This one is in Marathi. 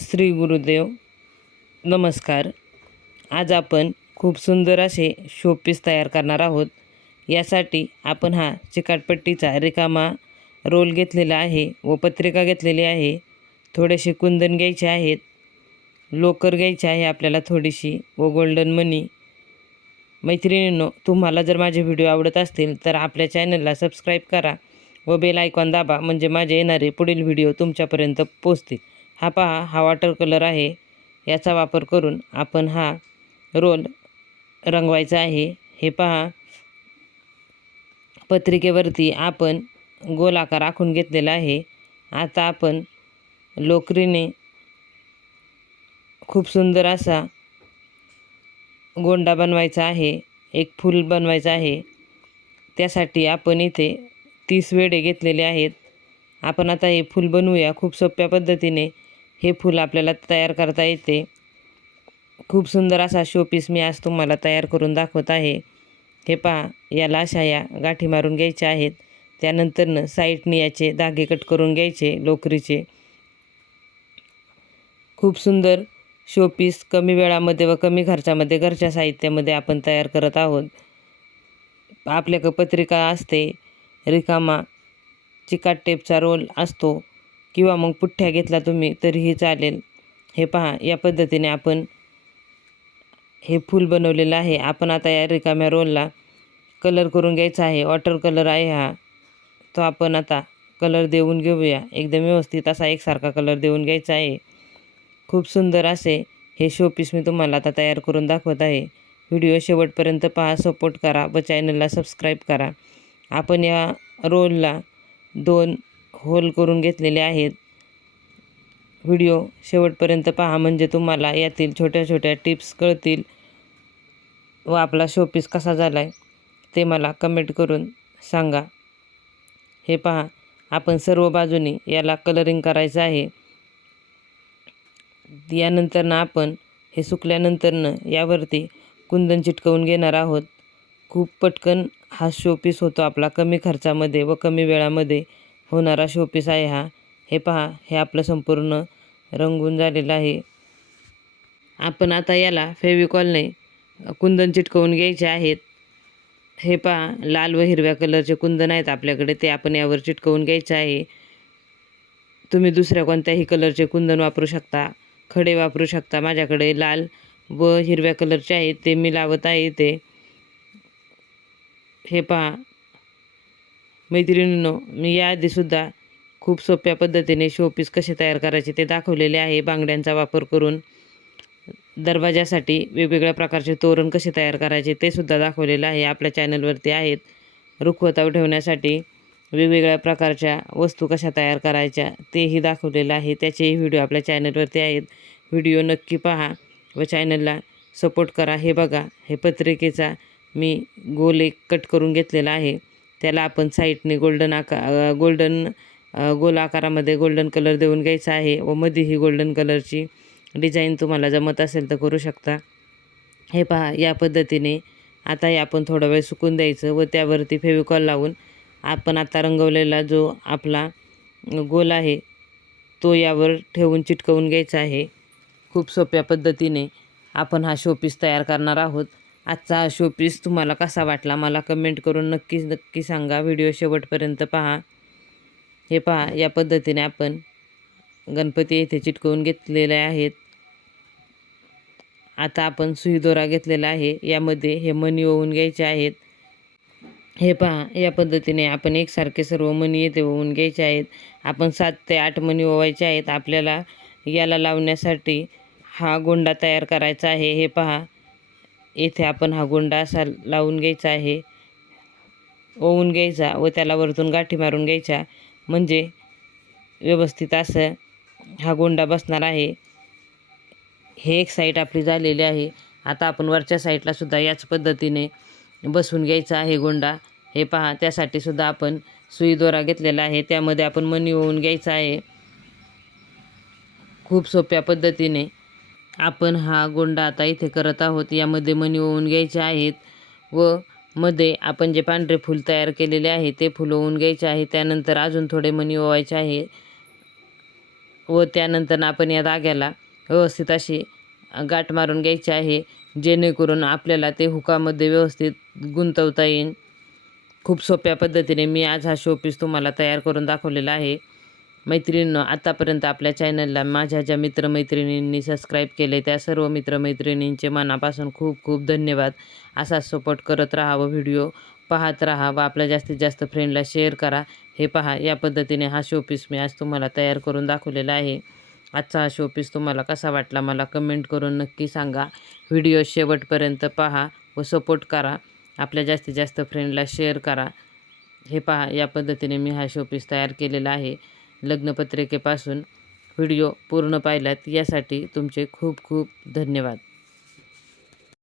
श्री गुरुदेव नमस्कार. आज आपण खूप सुंदर असे शोपीस तयार करणार आहोत. यासाठी आपण हा चिकाटपट्टीचा रिकामा रोल घेतलेला आहे व पत्रिका घेतलेली आहे. थोडेसे कुंदन घ्यायचे आहेत. लोकर घ्यायचे आहे आपल्याला थोडीशी व गोल्डन मनी मैत्रिणींनो तुम्हाला जर माझे व्हिडिओ आवडत असतील तर आपल्या चॅनलला सबस्क्राईब करा व बेल आयकॉन दाबा म्हणजे माझे येणारे पुढील व्हिडिओ तुमच्यापर्यंत पोचतील हा पहा हा वॉटर कलर आहे. याचा वापर करून आपण हा रोल रंगवायचा आहे. हे पहा पत्रिकेवरती आपण गोल आकार आखून घेतलेला आहे. आता आपण लोकरीने खूप सुंदर असा गोंडा बनवायचा आहे. एक फूल बनवायचं आहे. त्यासाठी आपण इथे तीस वेडे घेतलेले आहेत. आपण आता हे फूल बनवूया खूप सोप्या पद्धतीने. हे फूल आपल्याला तयार करता येते. खूप सुंदर असा शोपीस मी आज तुम्हाला तयार करून दाखवत आहे. हे पहा याला अशा या गाठी मारून घ्यायच्या आहेत. त्यानंतरनं साईडने याचे धागे कट करून घ्यायचे लोकरीचे. खूप सुंदर शोपीस कमी वेळामध्ये व कमी खर्चामध्ये घरच्या साहित्यामध्ये आपण तयार करत आहोत. आपल्याकडं पत्रिका असते रिकामा चिकाट टेपचा रोल असतो. किंवा मग पुठ्ठ्या घेतला तुम्ही तरीही चालेल. हे पहा या पद्धतीने आपण हे फूल बनवलेलं आहे. आपण आता या रिकाम्या रोलला कलर करून घ्यायचा आहे. वॉटर कलर आहे हा. तो आपण आता कलर देऊन घेऊया. एकदम व्यवस्थित असा एकसारखा कलर देऊन घ्यायचा आहे. खूप सुंदर असे हे शोपीस मी तुम्हाला आता तयार करून दाखवत आहे. व्हिडिओ शेवटपर्यंत पहा सपोर्ट करा व चॅनलला सबस्क्राईब करा. आपण या रोलला दोन होल करून घेतलेले आहेत. व्हिडिओ शेवटपर्यंत पहा म्हणजे तुम्हाला यातील छोट्या छोट्या टिप्स कळतील व आपला शोपीस कसा झाला आहे ते मला कमेंट करून सांगा. हे पहा आपण सर्व बाजूनी याला कलरिंग करायचं आहे. यानंतरनं आपण हे सुकल्यानंतरनं यावरती कुंदन चिटकवून घेणार आहोत. खूप पटकन हा शोपीस होतो आपला कमी खर्चामध्ये व कमी वेळामध्ये. होणारा शोपीस आहे हा. हे पहा हे आपलं संपूर्ण रंगून झालेलं आहे. आपण आता याला फेविकॉलने कुंदन चिटकवून घ्यायचे आहेत. हे पहा लाल व हिरव्या कलरचे कुंदन आहेत आपल्याकडे ते आपण यावर चिटकवून घ्यायचे आहे. तुम्ही दुसऱ्या कोणत्याही कलरचे कुंदन वापरू शकता खडे वापरू शकता. माझ्याकडे लाल व हिरव्या कलरचे आहेत ते मी लावत आहे ते हे पहा मैत्रिणींनो मी याआधीसुद्धा खूप सोप्या पद्धतीने शोपीस कसे तयार करायचे ते दाखवलेले आहे. बांगड्यांचा वापर करून दरवाजासाठी वेगवेगळ्या प्रकारचे तोरण कसे तयार करायचे ते सुद्धा दाखवलेलं आहे. आपल्या चॅनलवरती आहेत. रुखवताव ठेवण्यासाठी वेगवेगळ्या प्रकारच्या वस्तू कशा तयार करायच्या तेही दाखवलेलं आहे. त्याचेही व्हिडिओ आपल्या चॅनलवरती आहेत. व्हिडिओ नक्की पहा व चॅनलला सपोर्ट करा. हे बघा हे पत्रिकेचा मी गोल एक कट करून घेतलेला आहे. त्याला आपण साईडने गोल्डन आका गोल्डन गोल आकारामध्ये गोल्डन कलर देऊन घ्यायचा आहे व मध्ये ही गोल्डन कलरची डिझाईन तुम्हाला जमत असेल तर करू शकता. हे पहा या पद्धतीने आता हे आपण थोडा वेळ सुकून द्यायचं व त्यावरती फेविकॉल लावून आपण आता रंगवलेला जो आपला गोल आहे तो यावर ठेवून चिटकवून घ्यायचा आहे. खूप सोप्या पद्धतीने आपण हा शोपीस तयार करणार आहोत. आजचा शोपीस तुम्हाला कसा वाटला? मला कमेंट करून नक्कीच नक्की सांगा. व्हिडिओ शेवटपर्यंत पहा. हे पहा या पद्धतीने आपण गणपती येथे चिटकवून घेतलेले आहेत. आता आपण सुई दोरा घेतलेला आहे. यामध्ये हे मणी ओवून घ्यायचे आहेत. हे पहा या पद्धतीने आपण एकसारखे सर्व मणी येथे ओवून घ्यायचे आहेत. आपण सात ते आठ मणी ओवायचे आहेत. आपल्याला याला लावण्यासाठी हा गोंडा तयार करायचा आहे. हे पहा येथे आपण हा गोंडा असा लावून घ्यायचा आहे. ओवून घ्यायचा व त्याला वरतून गाठी मारून घ्यायच्या. म्हणजे व्यवस्थित असं हा गोंडा बसणार आहे. हे एक साईड आपली झालेली आहे. आता आपण वरच्या साईडला सुद्धा याच पद्धतीने बसून घ्यायचा आहे गोंडा. हे पहा त्यासाठी सुद्धा आपण सुई दोरा घेतलेला आहे. त्यामध्ये आपण मणी ओवून घ्यायचा आहे. खूप सोप्या पद्धतीने आपण हा गोंडा आता इथे करत आहोत. यामध्ये मणी ओवून घ्यायचे आहेत व मध्ये आपण जे पांढरे फूल तयार केलेले आहे ते फुलं ओवून घ्यायचे आहे. त्यानंतर अजून थोडे मणी ओवायचे आहे व त्यानंतर आपण या धाग्याला व्यवस्थित अशी गाठ मारून घ्यायची आहे जेणेकरून आपल्याला ते हुकामध्ये व्यवस्थित गुंतवता येईल खूप सोप्या पद्धतीने मी आज हा शोपीस तुम्हाला तयार करून दाखवलेला आहे. मैत्रिणींनो आतापर्यंत आपल्या चॅनलला माझ्या ज्या मित्रमैत्रिणींनी सबस्क्राईब केले त्या सर्व मित्रमैत्रिणींचे मनापासून खूप खूप धन्यवाद. असा सपोर्ट करत राहा व व्हिडिओ पाहत राहा व आपल्या जास्तीत जास्त फ्रेंडला शेअर करा. हे पहा या पद्धतीने हा शोपीस मी आज तुम्हाला तयार करून दाखवलेला आहे. आजचा हा शोपीस तुम्हाला कसा वाटला मला कमेंट करून नक्की सांगा. व्हिडिओ शेवटपर्यंत पहा व सपोर्ट करा. आपल्या जास्तीत जास्त फ्रेंडला शेअर करा. हे पहा या पद्धतीने मी हा शोपीस तयार केलेला आहे. लग्नपत्रिकेपासून व्हिडिओ पूर्ण पाहिलात यासाठी तुमचे खूप खूप धन्यवाद.